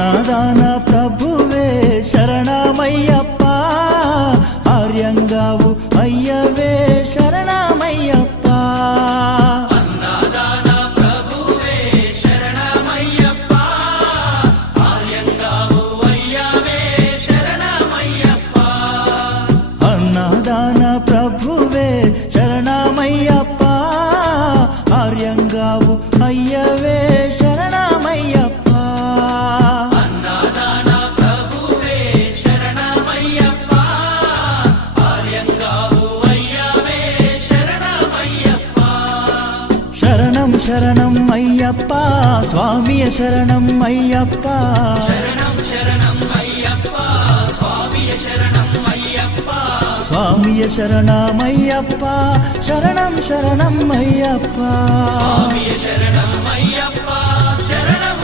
అన్నదాన ప్రభువే శరణమయ్యప్ప, ఆర్యంగావు అయ్యవే శరణమయ్యప్ప. అన్నదాన ప్రభువే శరణమయ్యప్ప, ఆర్యంగావు అయ్యవే శరణమయ్యప్ప. అన్నదాన ప్రభువే శరణమయ్యప్ప, ఆర్యంగావు అయ్యవే శరణమయ్యప్ప. అన్నదాన ప్రభువే శరణమయ్యప్ప, ఆర్యంగావు అయ్యవే శరణమయ్యప్ప. శరణం శరణం అయ్యప్ప, స్వామియ శరణం అయ్యప్ప. శరణం శరణం అయ్యప్ప, స్వామియ శరణం అయ్యప్ప. స్వామియ శరణమయ్యప్ప, శరణం శరణం అయ్యప్ప. స్వామియ శరణం అయ్యప్ప.